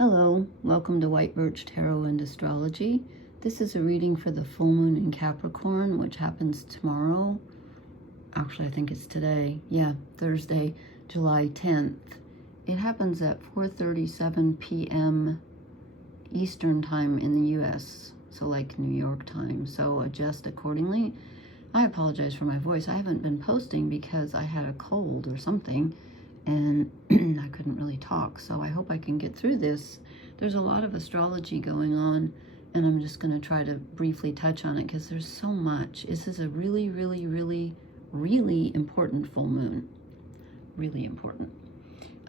Hello, welcome to White Birch Tarot and Astrology. This is a reading for the full moon in Capricorn, which happens tomorrow. Actually, I think it's today. Yeah, Thursday, July 10th. It happens at 4:37 p.m. Eastern time in the U.S., so like New York time, so adjust accordingly. I apologize for my voice. I haven't been posting because I had a cold or something, and I couldn't really talk, so I hope I can get through this. There's a lot of astrology going on, and I'm just going to try to briefly touch on it because there's so much. This is a really, really, really, really important full moon. Really important.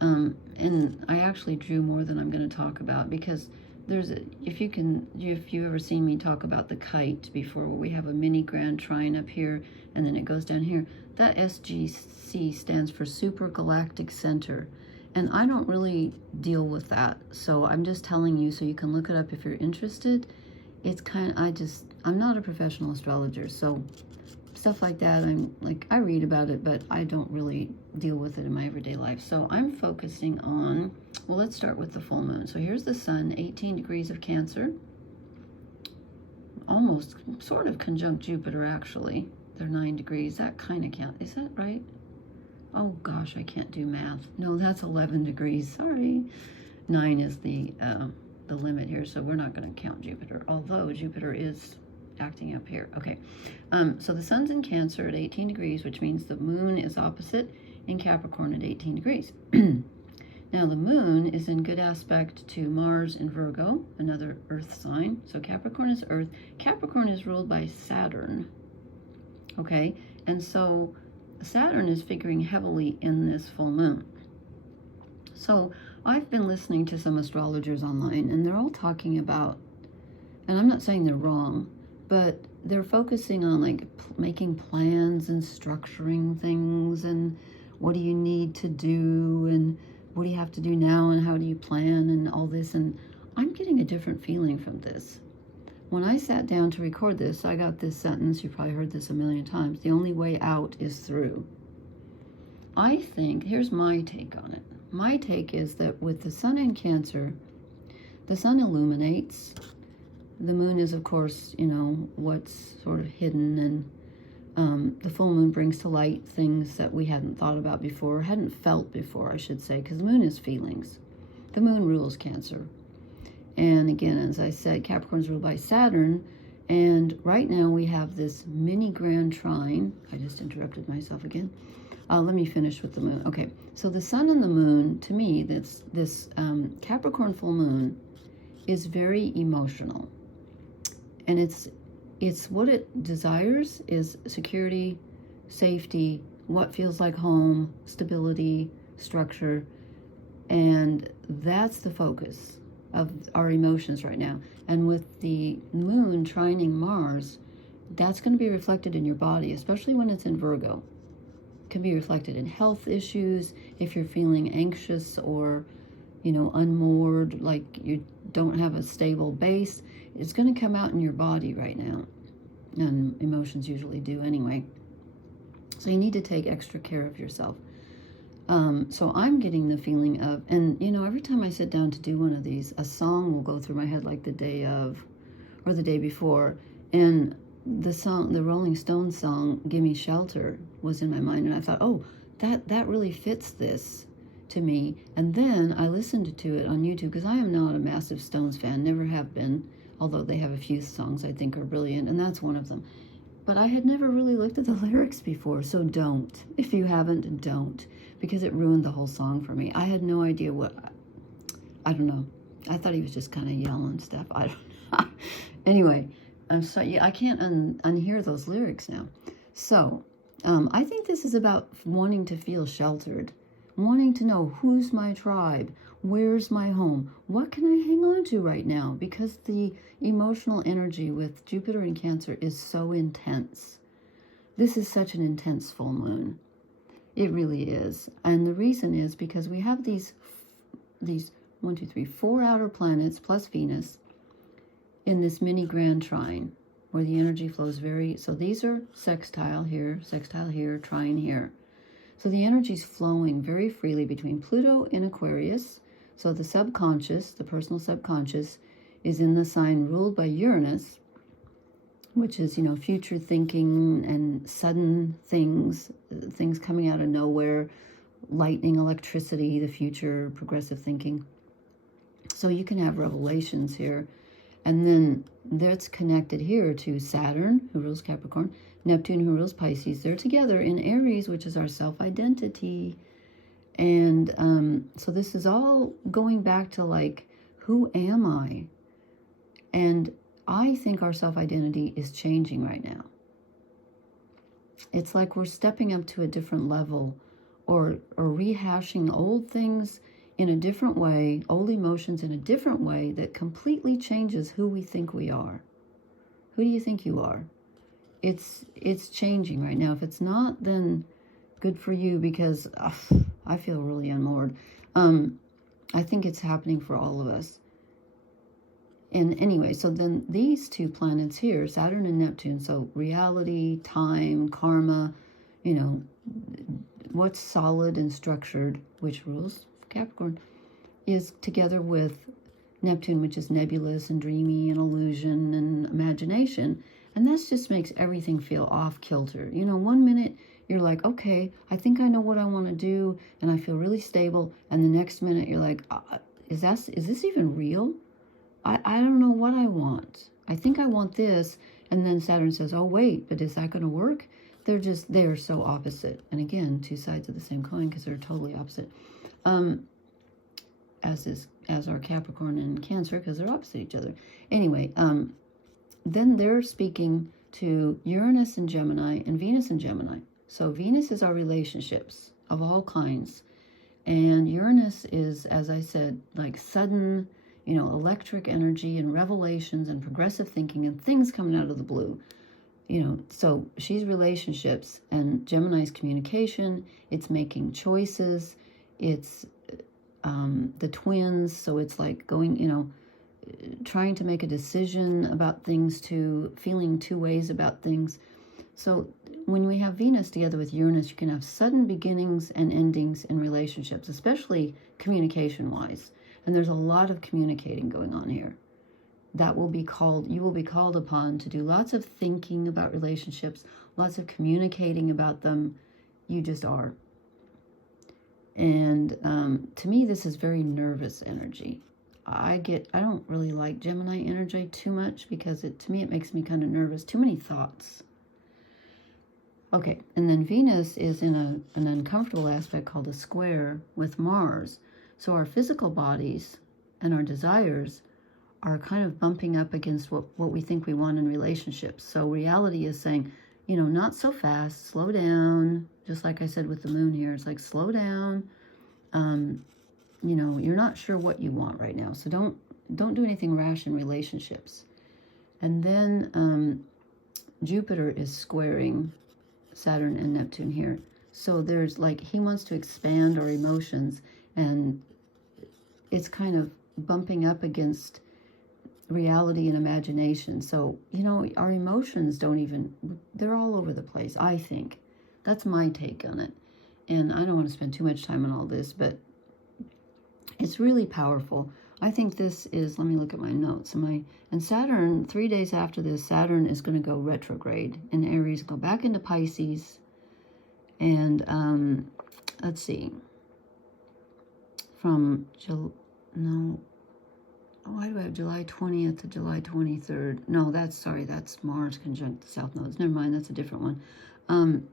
And I actually drew more than I'm going to talk about because if you ever seen me talk about the kite before, where we have a mini grand trine up here and then it goes down here, that SGC stands for Super Galactic Center, and I don't really deal with that, so I'm just telling you so you can look it up if you're interested. It's I'm not a professional astrologer, so stuff like that, I read about it, but I don't really deal with it in my everyday life. So I'm focusing on, well, let's start with the full moon. So here's the sun, 18 degrees of Cancer, almost sort of conjunct Jupiter, actually. They're 9 degrees. That kind of count. Is that right? Oh gosh, I can't do math. No, that's 11 degrees. Sorry. 9 is the limit here, so we're not going to count Jupiter, although Jupiter is acting up here. Okay, so the sun's in Cancer at 18 degrees, which means the moon is opposite in Capricorn at 18 degrees. Now the moon is in good aspect to Mars in Virgo, another earth sign. So Capricorn is earth. Capricorn is ruled by Saturn. Okay, and so Saturn is figuring heavily in this full moon. So I've been listening to some astrologers online, and they're all talking about, and I'm not saying they're wrong, but they're focusing on like making plans and structuring things, and what do you need to do, and what do you have to do now, and how do you plan, and all this. And I'm getting a different feeling from this. When I sat down to record this, I got this sentence, you've probably heard this a million times: the only way out is through. I think, here's my take on it. My take is that with the sun in Cancer, the sun illuminates. The moon is, of course, what's sort of hidden, and the full moon brings to light things that we hadn't thought about before, hadn't felt before, I should say, because the moon is feelings. The moon rules Cancer. And again, as I said, Capricorn's ruled by Saturn, and right now we have this mini grand trine. I just interrupted myself again. Let me finish with the moon. Okay, so the sun and the moon, to me, this Capricorn full moon is very emotional. And it's what it desires is security, safety, what feels like home, stability, structure, and that's the focus of our emotions right now. And with the moon trining Mars, that's going to be reflected in your body, especially when it's in Virgo. It can be reflected in health issues, if you're feeling anxious or unmoored, like you don't have a stable base. It's going to come out in your body right now, and emotions usually do anyway. So you need to take extra care of yourself. So I'm getting the feeling of, and every time I sit down to do one of these, a song will go through my head, like the day of or the day before, and the Rolling Stones song "Gimme Shelter" was in my mind, and I thought, oh, that really fits this to me. And then I listened to it on YouTube, because I am not a massive Stones fan, never have been, although they have a few songs I think are brilliant, and that's one of them. But I had never really looked at the lyrics before, so don't. If you haven't, don't, because it ruined the whole song for me. I had no idea I don't know. I thought he was just kind of yelling stuff. I don't know. Anyway, I'm sorry, I can't unhear those lyrics now. So I think this is about wanting to feel sheltered, wanting to know who's my tribe, where's my home, what can I hang on to right now, because the emotional energy with Jupiter in Cancer is so intense. This is such an intense full moon. It really is. And the reason is because we have these 4 outer planets plus Venus in this mini grand trine, where the energy flows so these are sextile here, trine here. So the energy's flowing very freely between Pluto in Aquarius, So the subconscious, the personal subconscious, is in the sign ruled by Uranus, which is, you know, future thinking and sudden things coming out of nowhere, lightning, electricity, the future, progressive thinking. So you can have revelations here. And then that's connected here to Saturn, who rules Capricorn, Neptune, who rules Pisces. They're together in Aries, which is our self-identity. And so this is all going back to, like, who am I? And I think our self-identity is changing right now. It's like we're stepping up to a different level, or rehashing old things in a different way, old emotions in a different way that completely changes who we think we are. Who do you think you are? It's changing right now. If it's not, then good for you, because I feel really unmoored. I think it's happening for all of us. And anyway, so then these two planets here, Saturn and Neptune, so reality, time, karma, you know, what's solid and structured, which rules Capricorn, is together with Neptune, which is nebulous and dreamy and illusion and imagination. And that just makes everything feel off kilter. You know, one minute you're like, okay, I think I know what I want to do, and I feel really stable. And the next minute you're like, is this even real? I don't know what I want. I think I want this. And then Saturn says, oh, wait, but is that going to work? They're so opposite. And again, two sides of the same coin, because they're totally opposite. As are Capricorn and Cancer, because they're opposite each other. Anyway, then they're speaking to Uranus and Gemini and Venus and Gemini. So Venus is our relationships of all kinds. And Uranus is, as I said, like sudden, you know, electric energy and revelations and progressive thinking and things coming out of the blue. You know, so she's relationships, and Gemini's communication. It's making choices. It's the twins. So it's like going, you know, trying to make a decision about things, to feeling two ways about things. So when we have Venus together with Uranus, you can have sudden beginnings and endings in relationships, especially communication-wise. And there's a lot of communicating going on here. That will be called, you will be called upon to do lots of thinking about relationships, lots of communicating about them. You just are. And to me, this is very nervous energy. I don't really like Gemini energy too much, because to me, it makes me kind of nervous. Too many thoughts. Okay, and then Venus is in an uncomfortable aspect called a square with Mars. So our physical bodies and our desires are kind of bumping up against what we think we want in relationships. So reality is saying, you know, not so fast, slow down. Just like I said with the moon here, it's like, slow down. You know, you're not sure what you want right now. So don't do anything rash in relationships. And then Jupiter is squaring Saturn and Neptune here. So there's like, he wants to expand our emotions, and it's kind of bumping up against reality and imagination. So, you know, our emotions they're all over the place, I think. That's my take on it. And I don't want to spend too much time on all this, but it's really powerful. I think this is, let me look at my notes. And Saturn, 3 days after this, Saturn is going to go retrograde in Aries, go back into Pisces. And let's see, from why do I have July 20th to July 23rd? No, that's Mars conjunct the South Nodes. Never mind, that's a different one.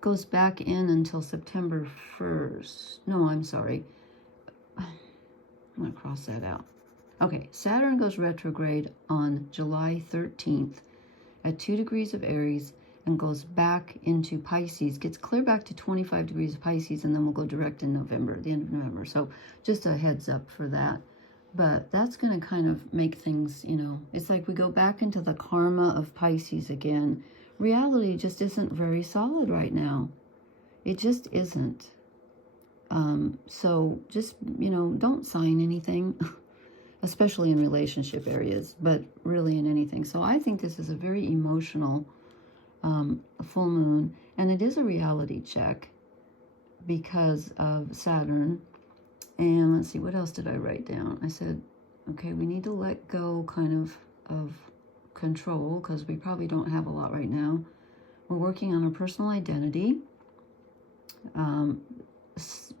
Goes back in until September 1st. No, I'm sorry. I'm going to cross that out. Okay, Saturn goes retrograde on July 13th at 2 degrees of Aries and goes back into Pisces, gets clear back to 25 degrees of Pisces, and then we'll go direct in November, the end of November. So just a heads up for that. But that's going to kind of make things, you know, it's like we go back into the karma of Pisces again. Reality just isn't very solid right now. It just isn't. So just, you know, don't sign anything, especially in relationship areas, but really in anything. So I think this is a very emotional full moon, and it is a reality check because of Saturn And let's see, what else did I write down? I said, okay, we need to let go kind of control, because we probably don't have a lot right now. We're working on our personal identity.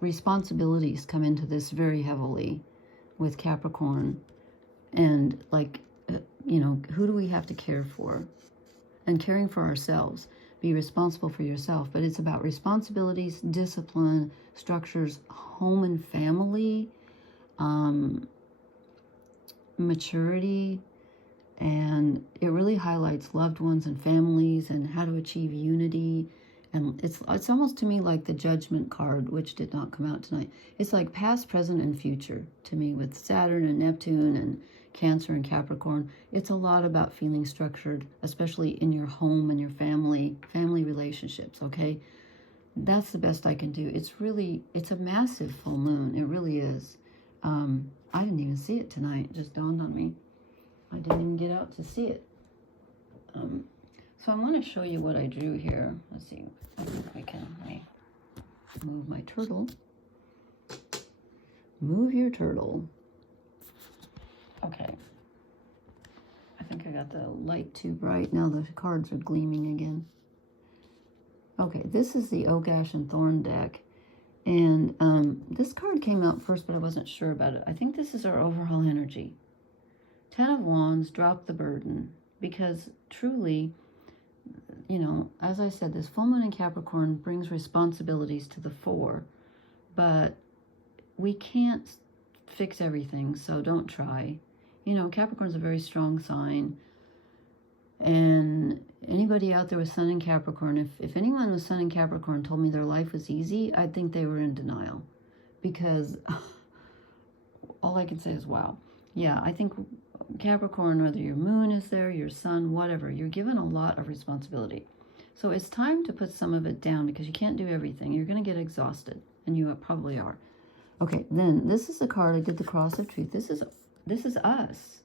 Responsibilities come into this very heavily with Capricorn. And like, you know, who do we have to care for? And caring for ourselves. Be responsible for yourself. But it's about responsibilities, discipline, structures, home and family, maturity. And it really highlights loved ones and families and how to achieve unity. And it's almost to me like the Judgment card, which did not come out tonight. It's like past, present, and future to me, with Saturn and Neptune and Cancer and Capricorn. It's a lot about feeling structured, especially in your home and your family relationships, okay? That's the best I can do. It's a massive full moon. It really is. I didn't even see it tonight. It just dawned on me. I didn't even get out to see it. So I want to show you what I drew here. Let's see. I think I can move my turtle. Move your turtle. Okay. I think I got the light too bright. Now the cards are gleaming again. Okay, this is the Oak, Ash, and Thorn deck. And this card came out first, but I wasn't sure about it. I think this is our overall energy. 10 of Wands, drop the burden. Because truly, you know, as I said, this full moon in Capricorn brings responsibilities to the fore. But we can't fix everything, so don't try. You know, Capricorn's a very strong sign. And anybody out there with Sun in Capricorn, if anyone with Sun in Capricorn told me their life was easy, I'd think they were in denial. Because all I can say is, wow. Yeah, I think Capricorn, whether your moon is there, your sun, whatever, you're given a lot of responsibility. So it's time to put some of it down, because you can't do everything. You're going to get exhausted, and you probably are. Okay, then this is the card. I did the Cross of Truth. This is us.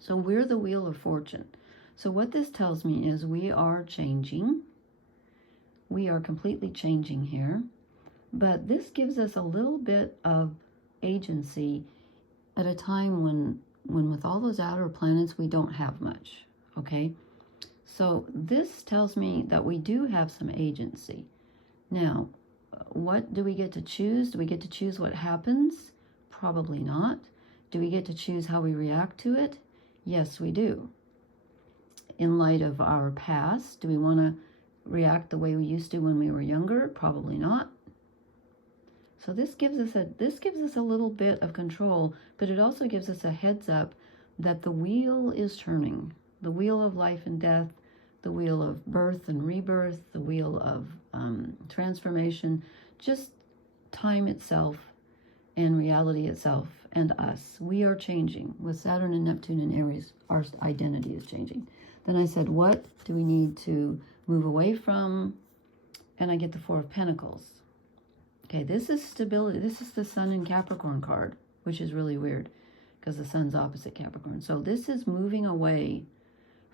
So we're the Wheel of Fortune. So what this tells me is we are changing. We are completely changing here. But this gives us a little bit of agency at a time when with all those outer planets, we don't have much, okay? So this tells me that we do have some agency. Now, what do we get to choose? Do we get to choose what happens? Probably not. Do we get to choose how we react to it? Yes, we do. In light of our past, do we want to react the way we used to when we were younger? Probably not. So this gives us a little bit of control, but it also gives us a heads up that the wheel is turning. The wheel of life and death, the wheel of birth and rebirth, the wheel of transformation, just time itself and reality itself and us. We are changing. With Saturn and Neptune and Aries, our identity is changing. Then I said, what do we need to move away from? And I get the Four of Pentacles. Okay, this is stability. This is the Sun in Capricorn card, which is really weird because the Sun's opposite Capricorn. So this is moving away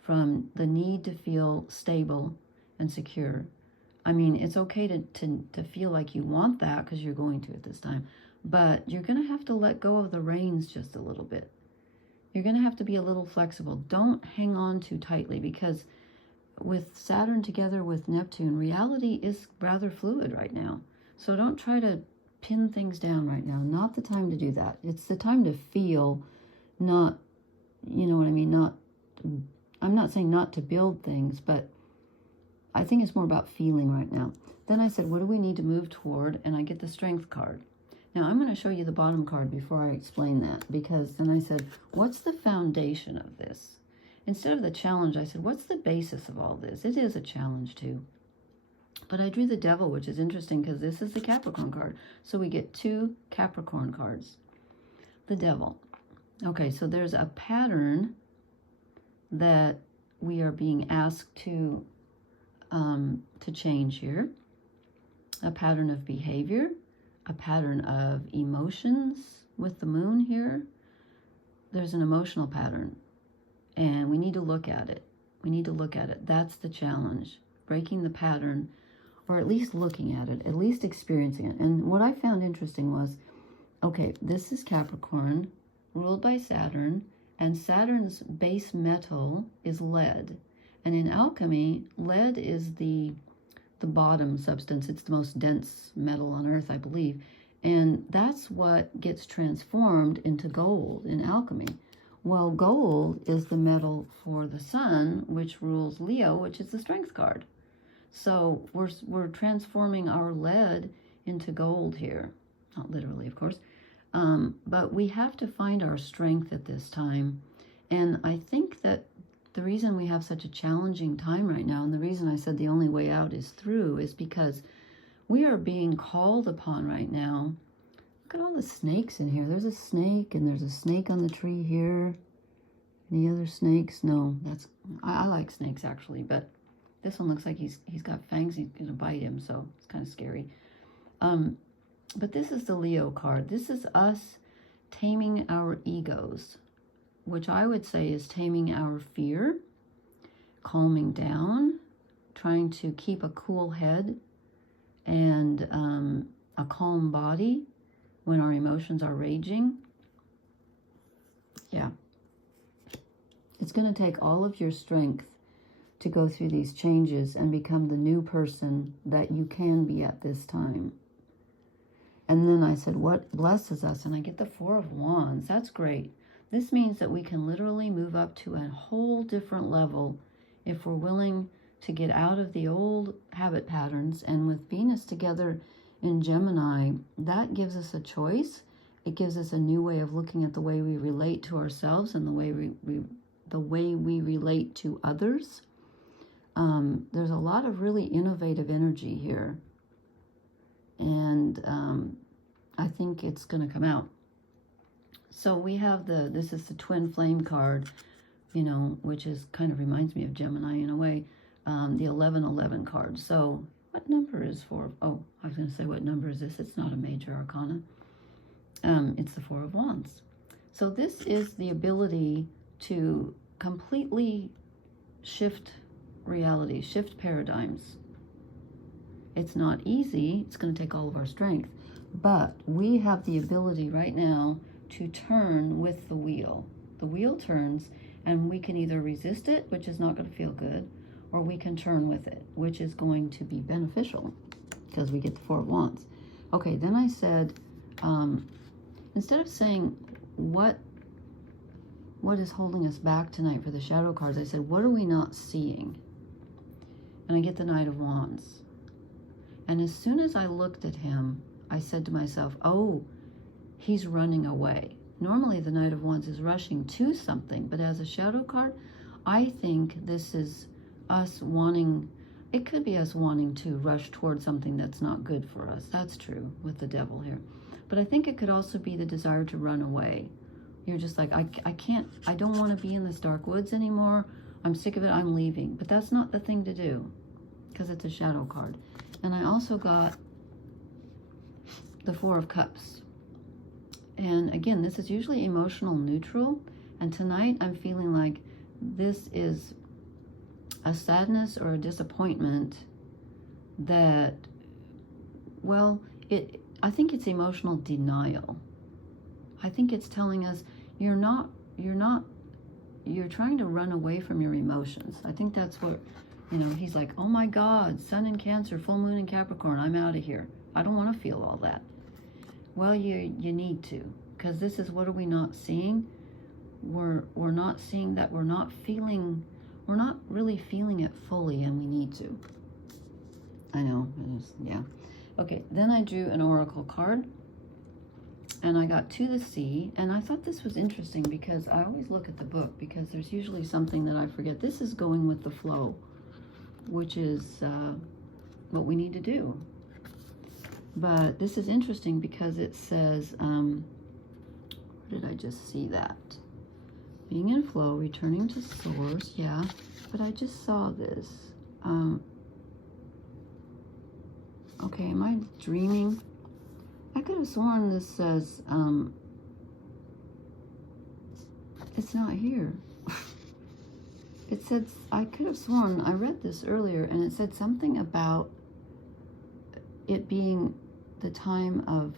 from the need to feel stable and secure. I mean, it's okay to feel like you want that, because you're going to at this time, but you're going to have to let go of the reins just a little bit. You're going to have to be a little flexible. Don't hang on too tightly, because with Saturn together with Neptune, reality is rather fluid right now. So don't try to pin things down right now. Not the time to do that. It's the time to feel, not, you know what I mean? I'm not saying not to build things, but I think it's more about feeling right now. Then I said, what do we need to move toward? And I get the Strength card. Now I'm going to show you the bottom card before I explain that, because then I said, what's the foundation of this? Instead of the challenge, I said, what's the basis of all this? It is a challenge too. But I drew the Devil, which is interesting because this is the Capricorn card. So we get two Capricorn cards. The Devil. Okay, so there's a pattern that we are being asked to change here. A pattern of behavior, a pattern of emotions with the moon here. There's an emotional pattern, and we need to look at it. We need to look at it. That's the challenge. Breaking the pattern or at least looking at it, at least experiencing it. And what I found interesting was, okay, this is Capricorn, ruled by Saturn, and Saturn's base metal is lead. And in alchemy, lead is the bottom substance. It's the most dense metal on Earth, I believe. And that's what gets transformed into gold in alchemy. Well, gold is the metal for the sun, which rules Leo, which is the strength card. So we're transforming our lead into gold here. Not literally, of course. But we have to find our strength at this time. And I think that the reason we have such a challenging time right now, and the reason I said the only way out is through, is because we are being called upon right now. Look at all the snakes in here. There's a snake, and there's a snake on the tree here. Any other snakes? No, I like snakes actually, but this one looks like he's got fangs. He's gonna bite him, so it's kind of scary. But this is the Leo card. This is us taming our egos, which I would say is taming our fear, calming down, trying to keep a cool head and a calm body when our emotions are raging. Yeah. It's going to take all of your strength to go through these changes and become the new person that you can be at this time. And then I said, what blesses us? And I get the Four of Wands. That's great. This means that we can literally move up to a whole different level if we're willing to get out of the old habit patterns. And with Venus together in Gemini, that gives us a choice. It gives us a new way of looking at the way we relate to ourselves and the way we relate to others. There's a lot of really innovative energy here. And I think it's going to come out. So we have this is the twin flame card, you know, which is kind of reminds me of Gemini in a way, the 1111 card. So what number is oh, I was going to say, what number is this? It's not a major arcana. It's the Four of Wands. So this is the ability to completely shift reality, shift paradigms. It's not easy. It's going to take all of our strength. But we have the ability right now to turn with the wheel. The wheel turns, and we can either resist it, which is not going to feel good, or we can turn with it, which is going to be beneficial because we get the Four of Wands. Okay, then I said, instead of saying what is holding us back tonight for the shadow cards, I said, what are we not seeing? And I get the Knight of Wands. And as soon as I looked at him, I said to myself, oh, he's running away. Normally the Knight of Wands is rushing to something, but as a shadow card, I think this is us wanting, it could be us wanting to rush towards something that's not good for us. That's true with the Devil here. But I think it could also be the desire to run away. You're just like, I don't want to be in this dark woods anymore. I'm sick of it. I'm leaving. But that's not the thing to do because it's a shadow card. And I also got the Four of Cups. And again, this is usually emotional neutral. And tonight I'm feeling like this is a sadness or a disappointment that, well, I think it's emotional denial. I think it's telling us you're trying to run away from your emotions. I think that's what, you know, he's like, oh my God, Sun in Cancer, full moon in Capricorn, I'm out of here. I don't want to feel all that. Well, you need to, because this is, what are we not seeing? We're not seeing that we're not really feeling it fully, and we need to. I know, yeah. Okay, then I drew an oracle card, and I got To the Sea, and I thought this was interesting because I always look at the book because there's usually something that I forget. This is going with the flow, which is what we need to do. But this is interesting because it says, where did I just see that? Being in flow, returning to source, yeah. But I just saw this. Okay, am I dreaming? I could have sworn this says, it's not here. It said, I could have sworn, I read this earlier, and it said something about it being the time of,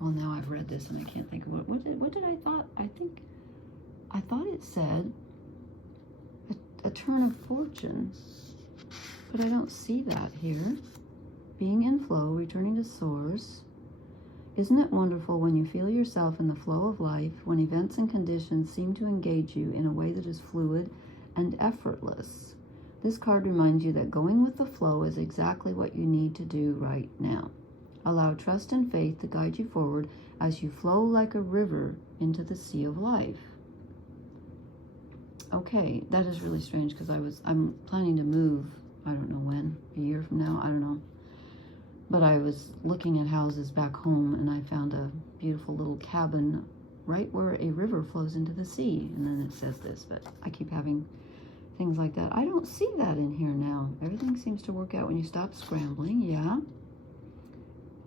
well, now I've read this and I can't think of what did I thought? I thought it said a turn of fortune, but I don't see that here. Being in flow, returning to source. Isn't it wonderful when you feel yourself in the flow of life, when events and conditions seem to engage you in a way that is fluid and effortless? This card reminds you that going with the flow is exactly what you need to do right now. Allow trust and faith to guide you forward as you flow like a river into the sea of life. Okay, that is really strange because I'm planning to move, I don't know when, a year from now, I don't know. But I was looking at houses back home and I found a beautiful little cabin right where a river flows into the sea. And then it says this, but I keep having things like that. I don't see that in here now. Everything seems to work out when you stop scrambling. Yeah.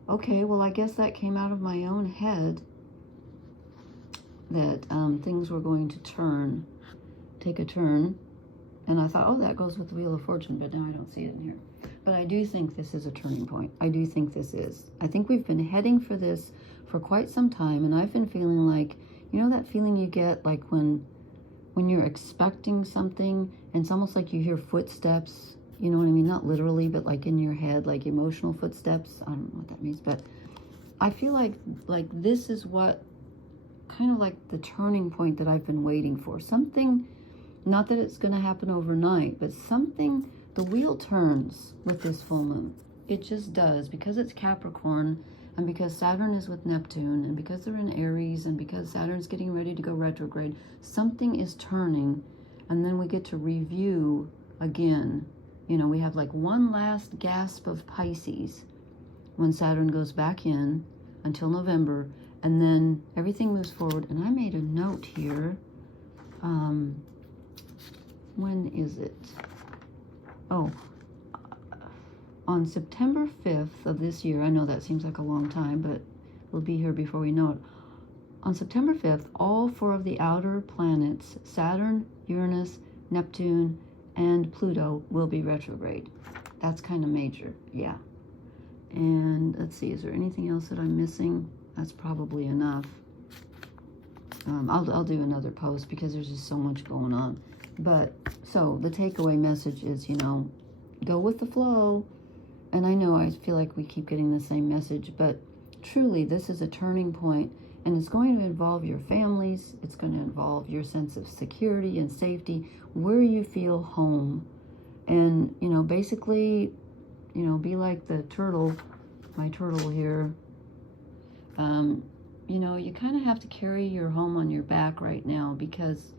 Okay, well, I guess that came out of my own head that things were going to take a turn. And I thought, oh, that goes with the Wheel of Fortune, but now I don't see it in here. But I do think this is a turning point. I do think this is. I think we've been heading for this for quite some time, and I've been feeling like, you know that feeling you get like when you're expecting something, and it's almost like you hear footsteps, you know what I mean? Not literally, but like in your head, like emotional footsteps. I don't know what that means, but I feel like this is what, kind of like the turning point that I've been waiting for. Something, not that it's going to happen overnight, but something, the wheel turns with this full moon. It just does, because it's Capricorn, and because Saturn is with Neptune, and because they're in Aries, and because Saturn's getting ready to go retrograde, something is turning, and then we get to review again. You know, we have like one last gasp of Pisces when Saturn goes back in until November, and then everything moves forward. And I made a note here. When is it? Oh, on September 5th of this year, I know that seems like a long time, but we'll be here before we know it. On September 5th, all four of the outer planets, Saturn, Uranus, Neptune, and Pluto, will be retrograde. That's kind of major, yeah. And let's see, is there anything else that I'm missing? That's probably enough. I'll do another post because there's just so much going on. But, so, the takeaway message is, you know, go with the flow. And I know I feel like we keep getting the same message, but truly, this is a turning point, and it's going to involve your families. It's going to involve your sense of security and safety, where you feel home. And, you know, basically, you know, be like the turtle, my turtle here. You know, you kind of have to carry your home on your back right now, because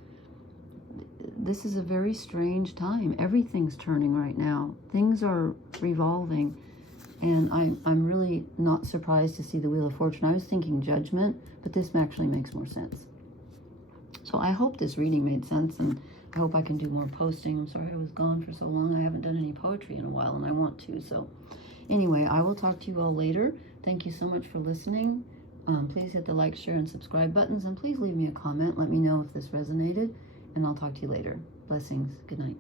this is a very strange time. Everything's turning right now. Things are revolving, and I'm really not surprised to see the Wheel of Fortune. I was thinking Judgment, but this actually makes more sense. So I hope this reading made sense, and I hope I can do more posting. I'm sorry I was gone for so long. I haven't done any poetry in a while, and I want to. So anyway, I will talk to you all later. Thank you so much for listening. Please hit the like, share, and subscribe buttons, and please leave me a comment. Let me know if this resonated, and I'll talk to you later. Blessings. Good night.